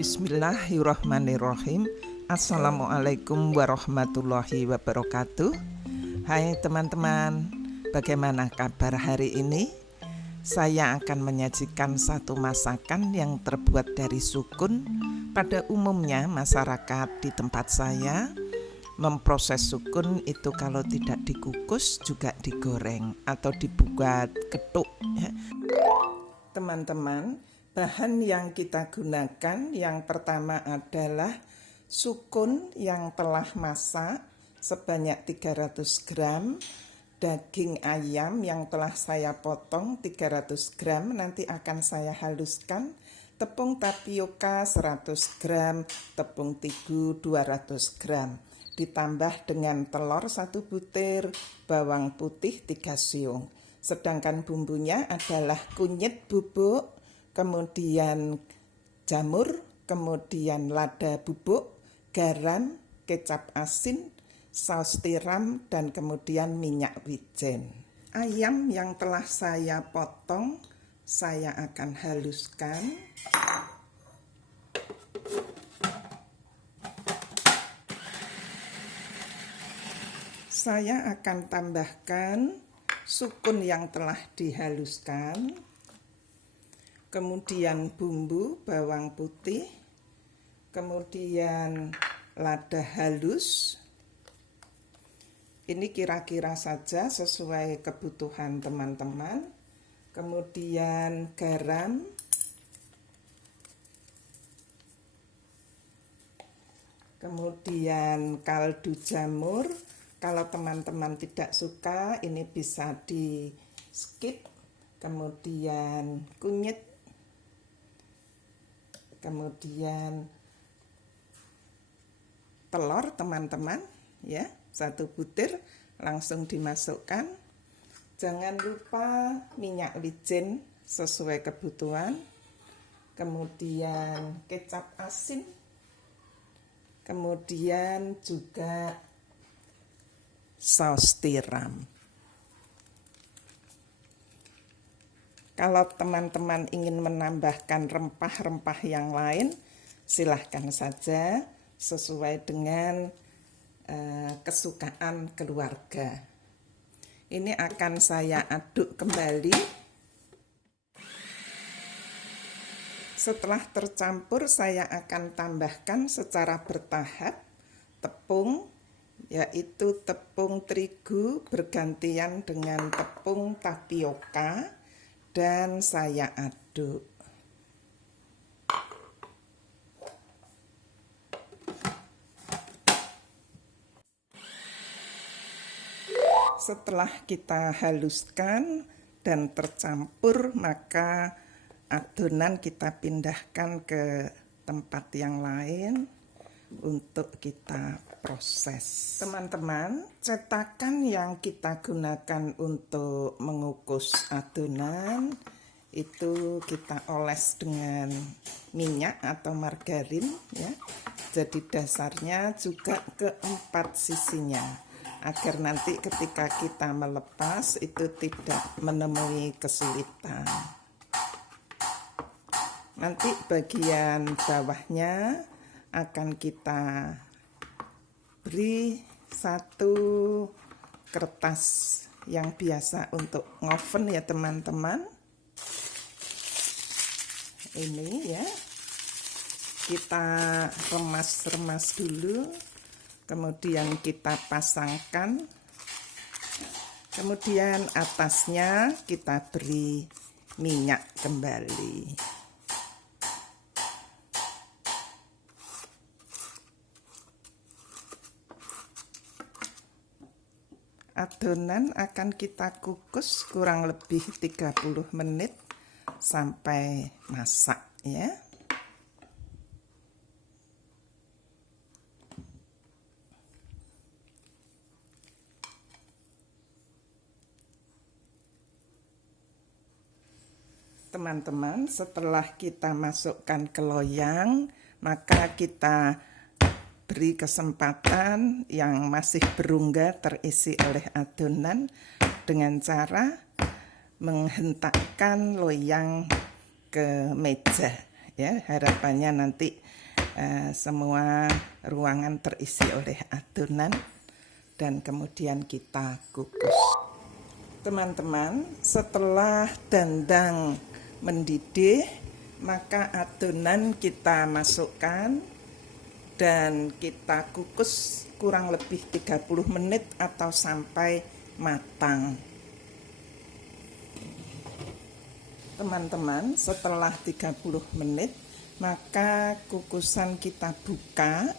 Bismillahirrahmanirrahim. Assalamualaikum warahmatullahi wabarakatuh. Hai teman-teman, bagaimana kabar hari ini? Saya akan menyajikan satu masakan yang terbuat dari sukun. Pada umumnya masyarakat di tempat saya memproses sukun itu kalau tidak dikukus juga digoreng atau dibuat getuk ya. Teman-teman, bahan yang kita gunakan yang pertama adalah sukun yang telah masak sebanyak 300 gram, daging ayam yang telah saya potong 300 gram, nanti akan saya haluskan, tepung tapioka 100 gram, tepung terigu 200 gram, ditambah dengan telur 1 butir, bawang putih 3 siung. Sedangkan bumbunya adalah kunyit bubuk, kemudian jamur, kemudian lada bubuk, garam, kecap asin, saus tiram, dan kemudian minyak wijen. Ayam yang telah saya potong, saya akan haluskan. Saya akan tambahkan sukun yang telah dihaluskan, kemudian bumbu bawang putih, kemudian lada halus. Ini kira-kira saja sesuai kebutuhan teman-teman. Kemudian garam, kemudian kaldu jamur. Kalau teman-teman tidak suka, ini bisa di skip. Kemudian kunyit, kemudian telur teman-teman ya, 1 butir langsung dimasukkan. Jangan lupa minyak wijen sesuai kebutuhan, kemudian kecap asin, kemudian juga saus tiram. Kalau teman-teman ingin menambahkan rempah-rempah yang lain, silahkan saja sesuai dengan kesukaan keluarga. Ini akan saya aduk kembali. Setelah tercampur, saya akan tambahkan secara bertahap tepung, yaitu tepung terigu bergantian dengan tepung tapioka, dan saya aduk. Setelah kita haluskan dan tercampur, maka adonan kita pindahkan ke tempat yang lain untuk kita proses. Teman-teman, cetakan yang kita gunakan untuk mengukus adonan itu kita oles dengan minyak atau margarin ya. Jadi dasarnya juga keempat sisinya, agar nanti ketika kita melepas itu tidak menemui kesulitan. Nanti bagian bawahnya akan kita beri 1 kertas yang biasa untuk ngoven ya teman-teman. Ini ya, kita remas-remas dulu, kemudian kita pasangkan, kemudian atasnya kita beri minyak kembali. Adonan akan kita kukus kurang lebih 30 menit sampai masak ya. Teman-teman, setelah kita masukkan ke loyang, maka kita beri kesempatan yang masih berungga terisi oleh adonan dengan cara menghentakkan loyang ke meja ya. Harapannya nanti semua ruangan terisi oleh adonan dan kemudian kita kukus. Teman-teman, setelah dandang mendidih, maka adonan kita masukkan dan kita kukus kurang lebih 30 menit atau sampai matang. Teman-teman, setelah 30 menit maka kukusan kita buka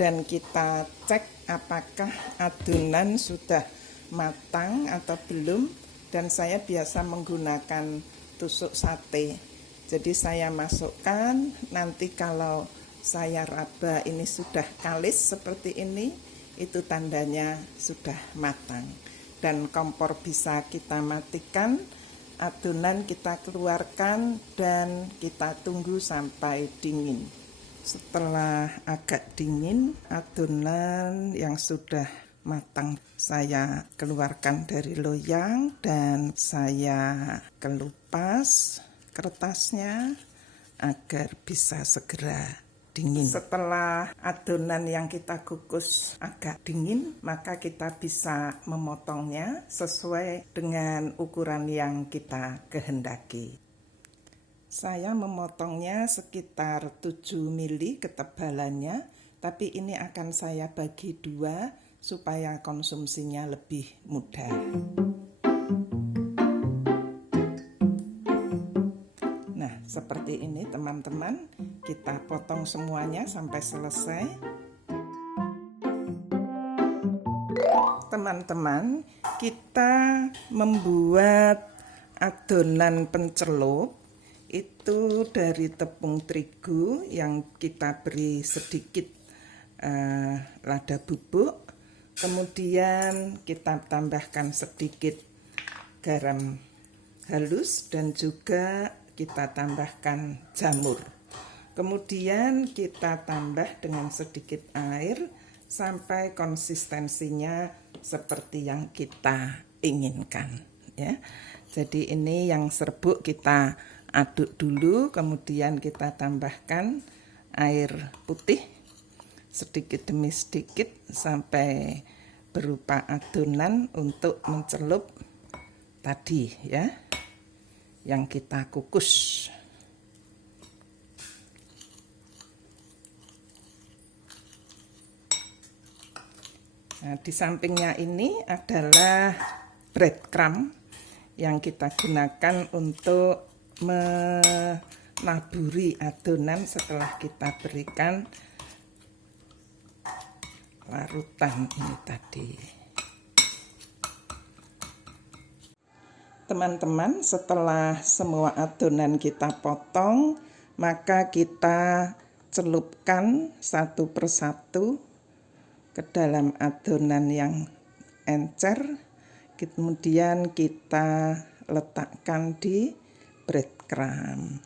dan kita cek apakah adonan sudah matang atau belum, dan saya biasa menggunakan tusuk sate. Jadi saya masukkan, nanti kalau saya raba ini sudah kalis seperti ini, itu tandanya sudah matang. Dan kompor bisa kita matikan, adonan kita keluarkan dan kita tunggu sampai dingin. Setelah agak dingin, adonan yang sudah matang saya keluarkan dari loyang dan saya kelupas kertasnya agar bisa segera dingin. Setelah adonan yang kita kukus agak dingin, maka kita bisa memotongnya sesuai dengan ukuran yang kita kehendaki. Saya memotongnya sekitar 7 mili ketebalannya, tapi ini akan saya bagi dua supaya konsumsinya lebih mudah. Nah, seperti ini teman-teman, kita potong semuanya sampai selesai. Teman-teman, kita membuat adonan pencelup itu dari tepung terigu yang kita beri sedikit lada bubuk, kemudian kita tambahkan sedikit garam halus dan juga kita tambahkan jamur. Kemudian kita tambah dengan sedikit air sampai konsistensinya seperti yang kita inginkan, ya. Jadi ini yang serbuk kita aduk dulu, kemudian kita tambahkan air putih sedikit demi sedikit sampai berupa adonan untuk mencelup tadi, ya, yang kita kukus. Nah, di sampingnya ini adalah breadcrumb yang kita gunakan untuk menaburi adonan setelah kita berikan larutan ini tadi. Teman-teman, setelah semua adonan kita potong, maka kita celupkan satu persatu ke dalam adonan yang encer, kemudian kita letakkan di breadcrumb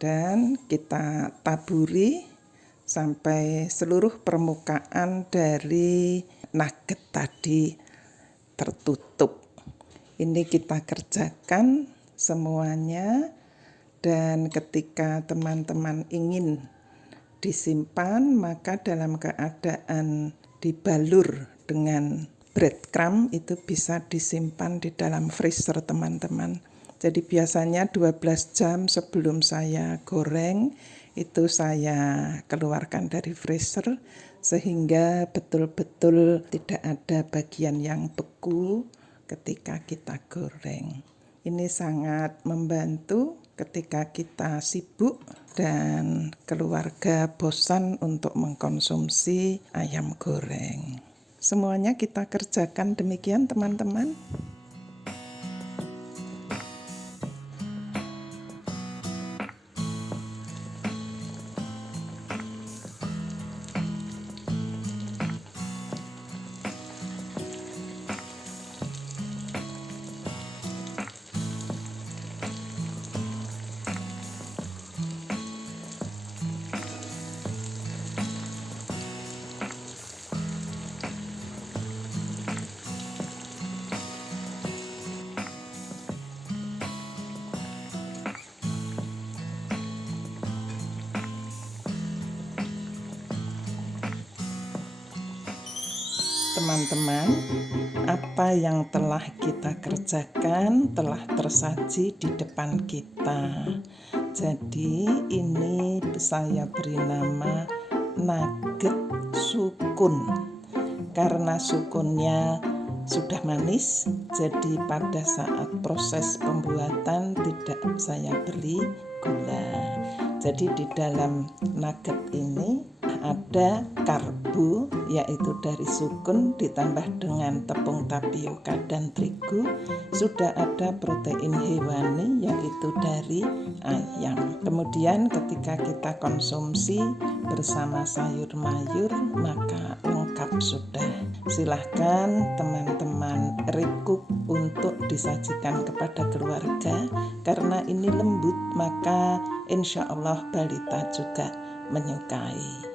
dan kita taburi sampai seluruh permukaan dari nugget tadi tertutup. Ini kita kerjakan semuanya, dan ketika teman-teman ingin disimpan, maka dalam keadaan dibalur dengan breadcrumb itu bisa disimpan di dalam freezer teman-teman. Jadi biasanya 12 jam sebelum saya goreng itu saya keluarkan dari freezer sehingga betul-betul tidak ada bagian yang beku ketika kita goreng. Ini sangat membantu ketika kita sibuk dan keluarga bosan untuk mengkonsumsi ayam goreng. Semuanya kita kerjakan demikian teman-teman. teman-teman, apa yang telah kita kerjakan telah tersaji di depan kita. Jadi ini saya beri nama nugget sukun. Karena sukunnya sudah manis, jadi pada saat proses pembuatan tidak saya beri gula. Jadi di dalam nugget ini ada karbo, yaitu dari sukun ditambah dengan tepung tapioka dan terigu. Sudah ada protein hewani, yaitu dari ayam. Kemudian ketika kita konsumsi bersama sayur mayur, maka lengkap sudah. Silahkan teman-teman recook untuk disajikan kepada keluarga. Karena ini lembut, maka insya Allah balita juga menyukai.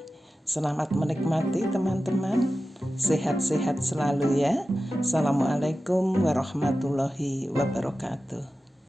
Selamat menikmati teman-teman. Sehat-sehat selalu ya. Assalamualaikum warahmatullahi wabarakatuh.